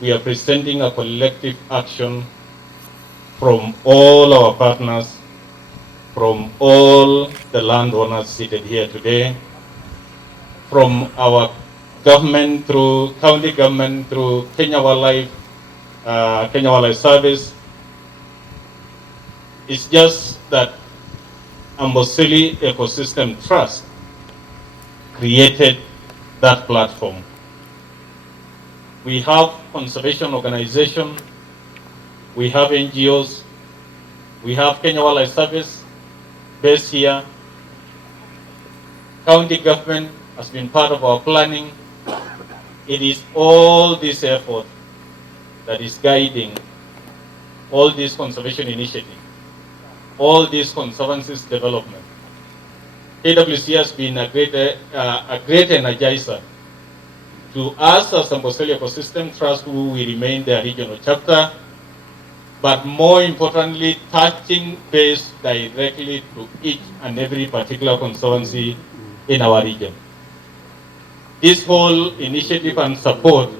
we are presenting a collective action from all our partners, from all the landowners seated here today, from our government through county government, through Kenya Wildlife Service. It's just that Amboseli Ecosystem Trust created that platform. We have conservation organization, we have NGOs, we have Kenya Wildlife Service based here. County government has been part of our planning. It is all this effort that is guiding all these conservation initiatives, all these conservancies development. KWC has been a great energizer to us as Amboseli Ecosystem Trust, who will remain their regional chapter, but more importantly, touching base directly to each and every particular conservancy in our region. This whole initiative and support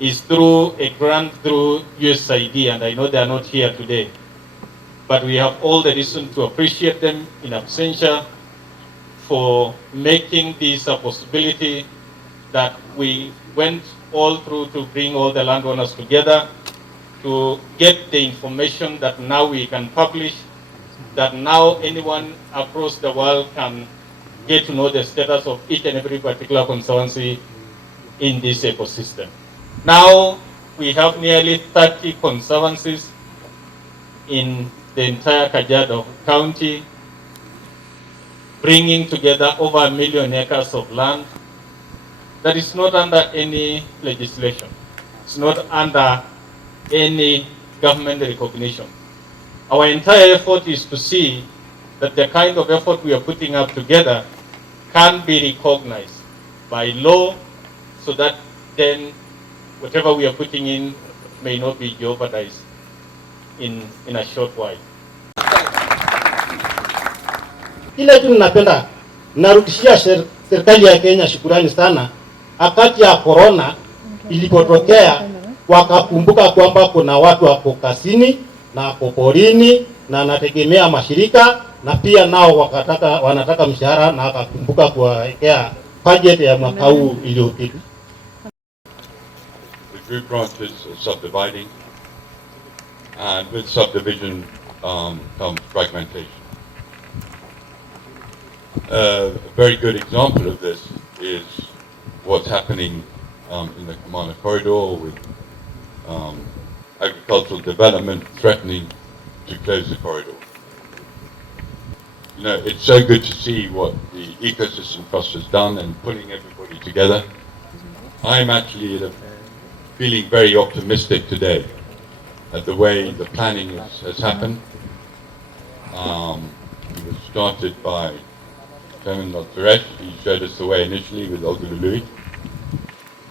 is through a grant through USAID, and I know they are not here today, but we have all the reason to appreciate them in absentia for making this a possibility, that we went all through to bring all the landowners together to get the information that now we can publish, that now anyone across the world can get to know the status of each and every particular conservancy in this ecosystem. Now we have nearly 30 conservancies in the entire Kajiado County, bringing together over 1 million acres of land that is not under any legislation. It's not under any government recognition. Our entire effort is to see that the kind of effort we are putting up together can be recognized by law, so that then whatever we are putting in may not be jeopardized in a short while. Ile tu ninapenda narudishia serikali ya Kenya shukrani sana. Wakati ya corona ilipotokea, wakakumbuka kwamba kuna watu wako kasini na wako porini na anategemea mashirika, na pia nao wanataka mshahara, na wakakumbuka kuwekea budget ya mwaka huu iliyopita. The group branches are subdividing, and with subdivision comes fragmentation. A very good example of this is what's happening in the Kumana corridor, with agricultural development threatening to close the corridor. You know, it's so good to see what the Ecosystem Trust has done and pulling everybody together. I'm actually feeling very optimistic today at the way the planning has happened. It was started by Chairman Suresh. He showed us the way initially with Ogulului,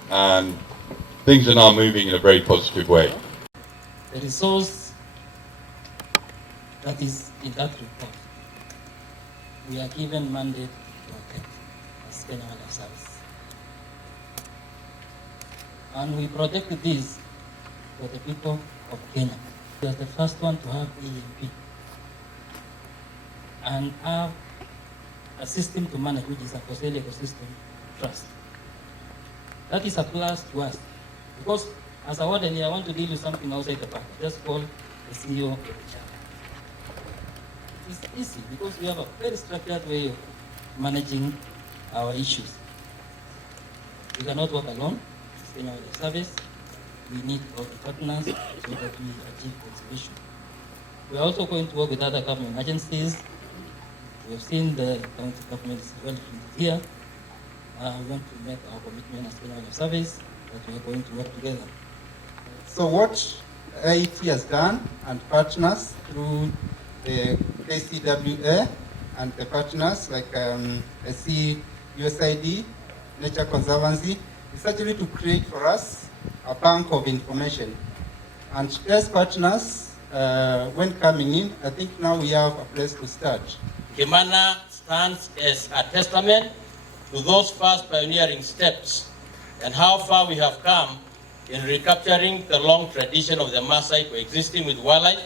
and things are now moving in a very positive way. The resource that is in that report, we are given mandate to protect as Kenya Wildlife Service. And we protect this for the people of Kenya. We are the first one to have EMP and have a system to manage, which is a Amboseli Ecosystem Trust. That is a plus to us, because as a warden here, I want to deal with something outside the park. Just call the CEO of the chapter. It's easy because we have a very structured way of managing our issues. We cannot work alone. It's Kenya Wildlife Service. We need all the partners so that we achieve conservation. We are also going to work with other government agencies. We have seen the county government is well here. We want to make our commitment as Kenya Wildlife Service that we are going to work together. So what AIT has done, and partners through the KCWA and the partners like I see USAID, Nature Conservancy, is actually to create for us a bank of information. And as partners, when coming in, I think now we have a place to start. Kumana stands as a testament to those first pioneering steps and how far we have come in recapturing the long tradition of the Maasai coexisting with wildlife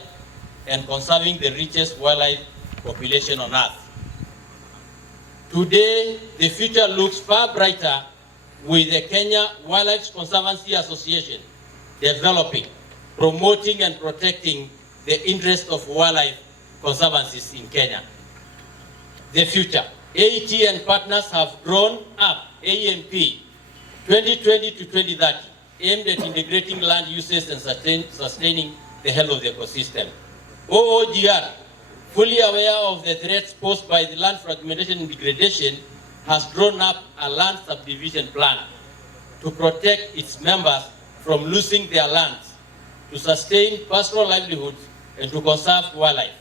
and conserving the richest wildlife population on earth. Today, the future looks far brighter with the Kenya Wildlife Conservancy Association developing, promoting and protecting the interests of wildlife conservancies in Kenya. The future. AET and partners have drawn up AMP 2020 to 2030, aimed at integrating land uses and sustaining the health of the ecosystem. OOGR, fully aware of the threats posed by the land fragmentation and degradation, has drawn up a land subdivision plan to protect its members from losing their lands, to sustain personal livelihoods, and to conserve wildlife.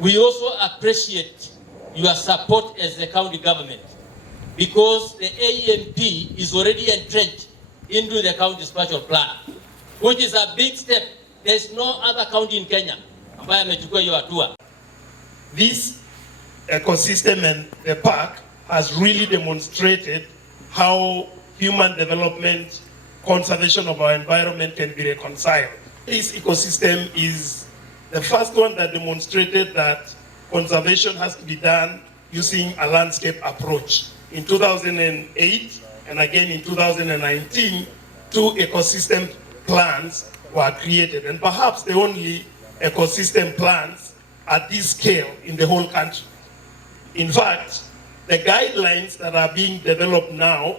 We also appreciate your support as the county government, because the AEMP is already entrenched into the county spatial plan, which is a big step. There's no other county in Kenya ambaye amechukua hiyo hatua. This ecosystem and the park has really demonstrated how human development, conservation of our environment can be reconciled. This ecosystem is the first one that demonstrated that conservation has to be done using a landscape approach. In 2008 and again in 2019, 2 ecosystem plans were created, and perhaps the only ecosystem plans at this scale in the whole country. In fact, the guidelines that are being developed now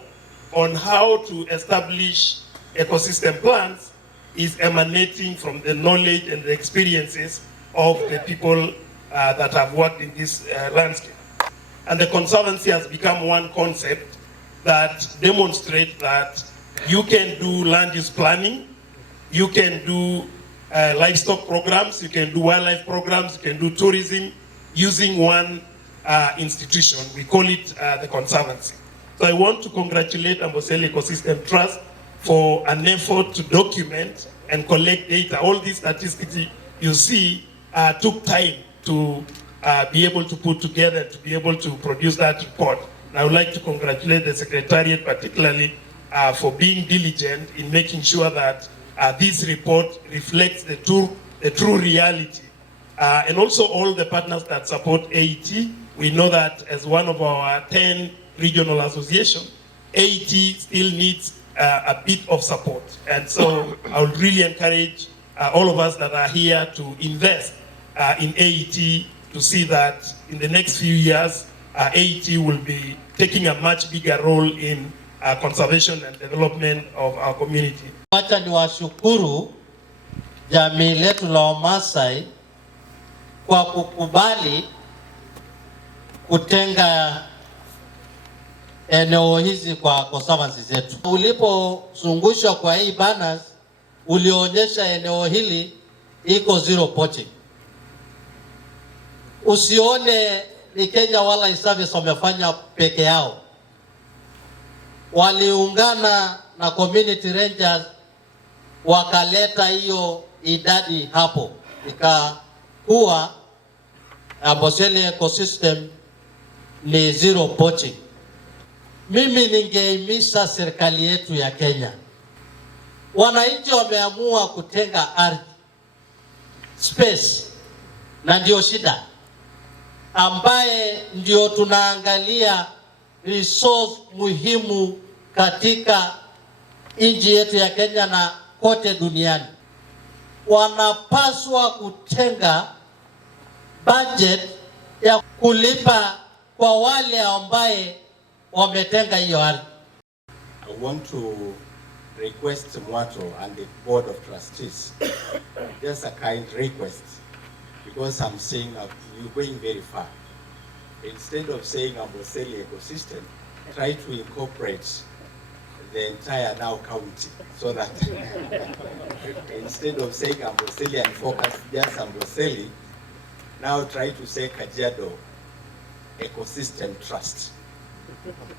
on how to establish ecosystem plans is emanating from the knowledge and the experiences of the people that have worked in this landscape. And the Conservancy has become one concept that demonstrates that you can do land use planning, you can do livestock programs, you can do wildlife programs, you can do tourism using one institution. We call it the Conservancy. So I want to congratulate Amboseli Ecosystem Trust for an effort to document and collect data. All these statistics you see took time to be able to put together, to be able to produce that report. And I would like to congratulate the Secretariat particularly for being diligent in making sure that this report reflects the true reality. And also all the partners that support AET. We know that as one of our 10 regional associations, AET still needs a bit of support. And so I would really encourage all of us that are here to invest in AET, to see that in the next few years, AET will be taking a much bigger role in conservation and development of our community. Wacha niwashukuru jamii letu la Wamasai kwa kukubali kutenga eneo hizi kwa conservancy zetu. Ulipozungushwa kwa hii banners, ulionyesha eneo hili iko zero poaching. Usione ni Kenya Wildlife Service wamefanya peke yao. Waliungana na community rangers wakaleta hiyo idadi hapo. Ikakuwa Amboseli Ecosystem ni zero poaching. Mimi ningehimiza serikali yetu ya Kenya. Wananchi wameamua kutenga ardhi, space, na ndio shida ambaye ndio tunaangalia resource muhimu katika nchi yetu ya Kenya na kote duniani. Wanapaswa kutenga budget ya kulipa kwa wale ambaye wametenga hiyo ardhi. I want to request Mwato and the Board of Trustees, just a kind request, because I'm saying you're going very far. Instead of saying Amboseli Ecosystem, try to incorporate the entire now county, so that instead of saying Amboseli and focus just Amboseli, now try to say Kajiado Ecosystem Trust,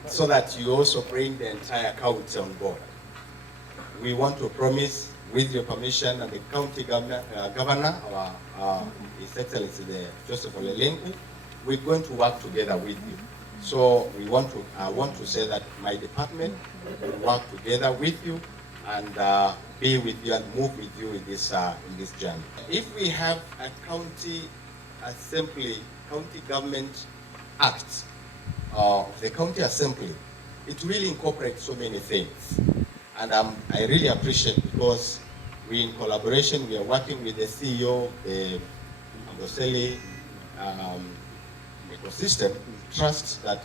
so that you also bring the entire county on board. We want to promise, with your permission and the county governor, His Excellency Joseph Ole Lenku, we're going to work together with you. So I want to say that my department will work together with you and be with you and move with you in this journey. If we have a county assembly, county government act, the county assembly, it really incorporates so many things. And I really appreciate, because we in collaboration, we are working with the CEO, the Amboseli ecosystem, trust that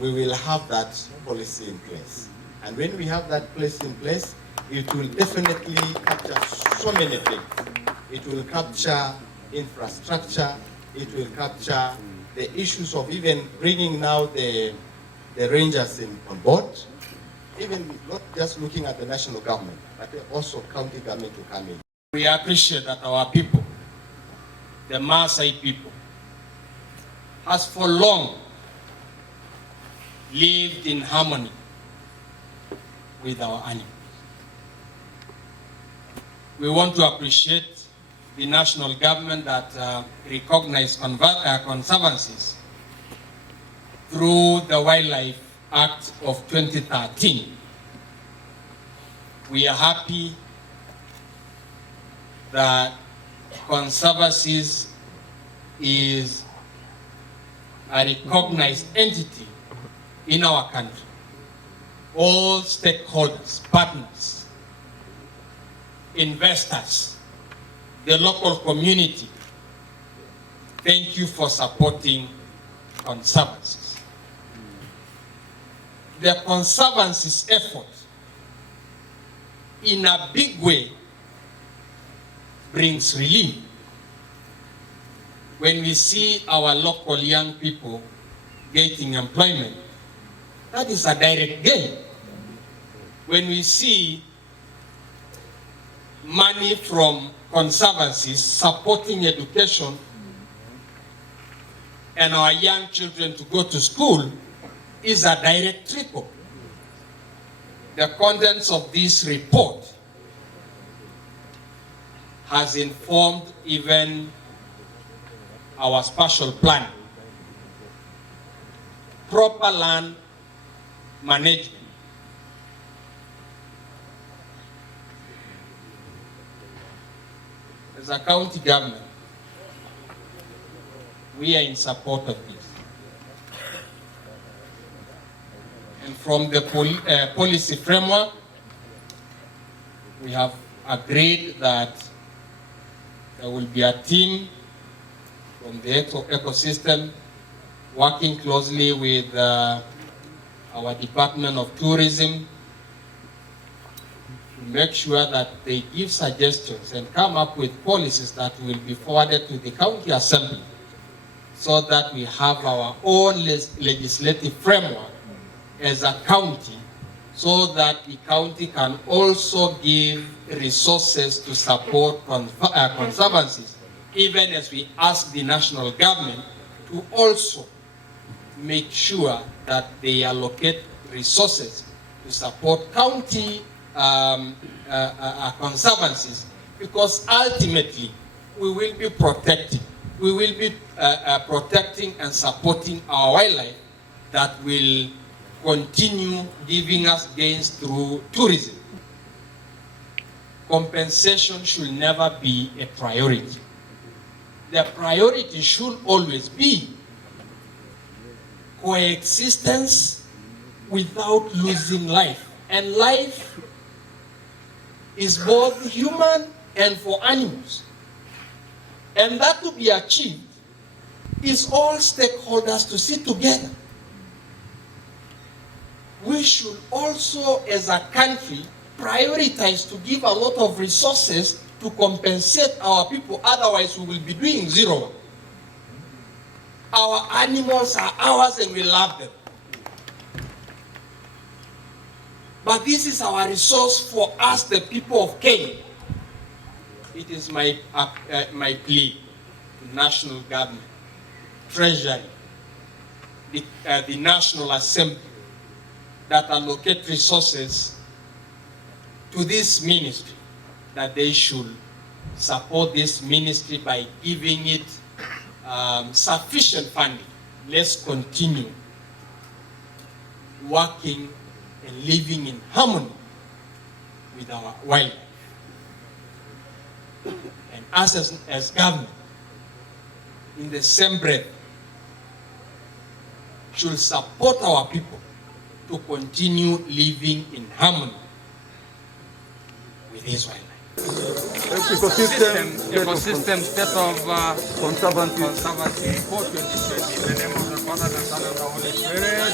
we will have that policy in place. And when we have that place in place, it will definitely capture so many things. It will capture infrastructure, it will capture the issues of even bringing now the rangers on board, even not just looking at the national government, but also county government to come in. We appreciate that our people, the Maasai people, has for long lived in harmony with our animals. We want to appreciate the national government that recognized conservancies through the Wildlife Act of 2013. We are happy that conservancies is a recognized entity in our country. All stakeholders, partners, investors, the local community, thank you for supporting conservancies. The conservancies effort in a big way brings relief. When we see our local young people getting employment, that is a direct gain. When we see money from conservancies supporting education and our young children to go to school, is a direct trickle. The contents of this report has informed even our spatial plan, proper land management. As a county government, we are in support of this. And from the policy framework, we have agreed that there will be a team from the ecosystem working closely with our Department of Tourism to make sure that they give suggestions and come up with policies that will be forwarded to the county assembly, so that we have our own legislative framework as a county, so that the county can also give resources to support conservancies, even as we ask the national government to also make sure that they allocate resources to support county conservancies, because ultimately we will be protecting. We will be protecting and supporting our wildlife that will continue giving us gains through tourism. Compensation should never be a priority. The priority should always be coexistence without losing life. And life is both human and for animals. And that to be achieved is all stakeholders to sit together. We should also, as a country, prioritize to give a lot of resources to compensate our people, otherwise we will be doing zero. Our animals are ours and we love them. But this is our resource for us, the people of Kenya. It is my plea to national government, treasury, the National Assembly, that allocate resources to this ministry, that they should support this ministry by giving it sufficient funding. Let's continue working and living in harmony with our wildlife. And us as government, in the same breath, should support our people to continue living in harmony with this wildlife. Ecosystem state of conservancy report 2020. In the name of the Father, the Son, and the Holy Spirit.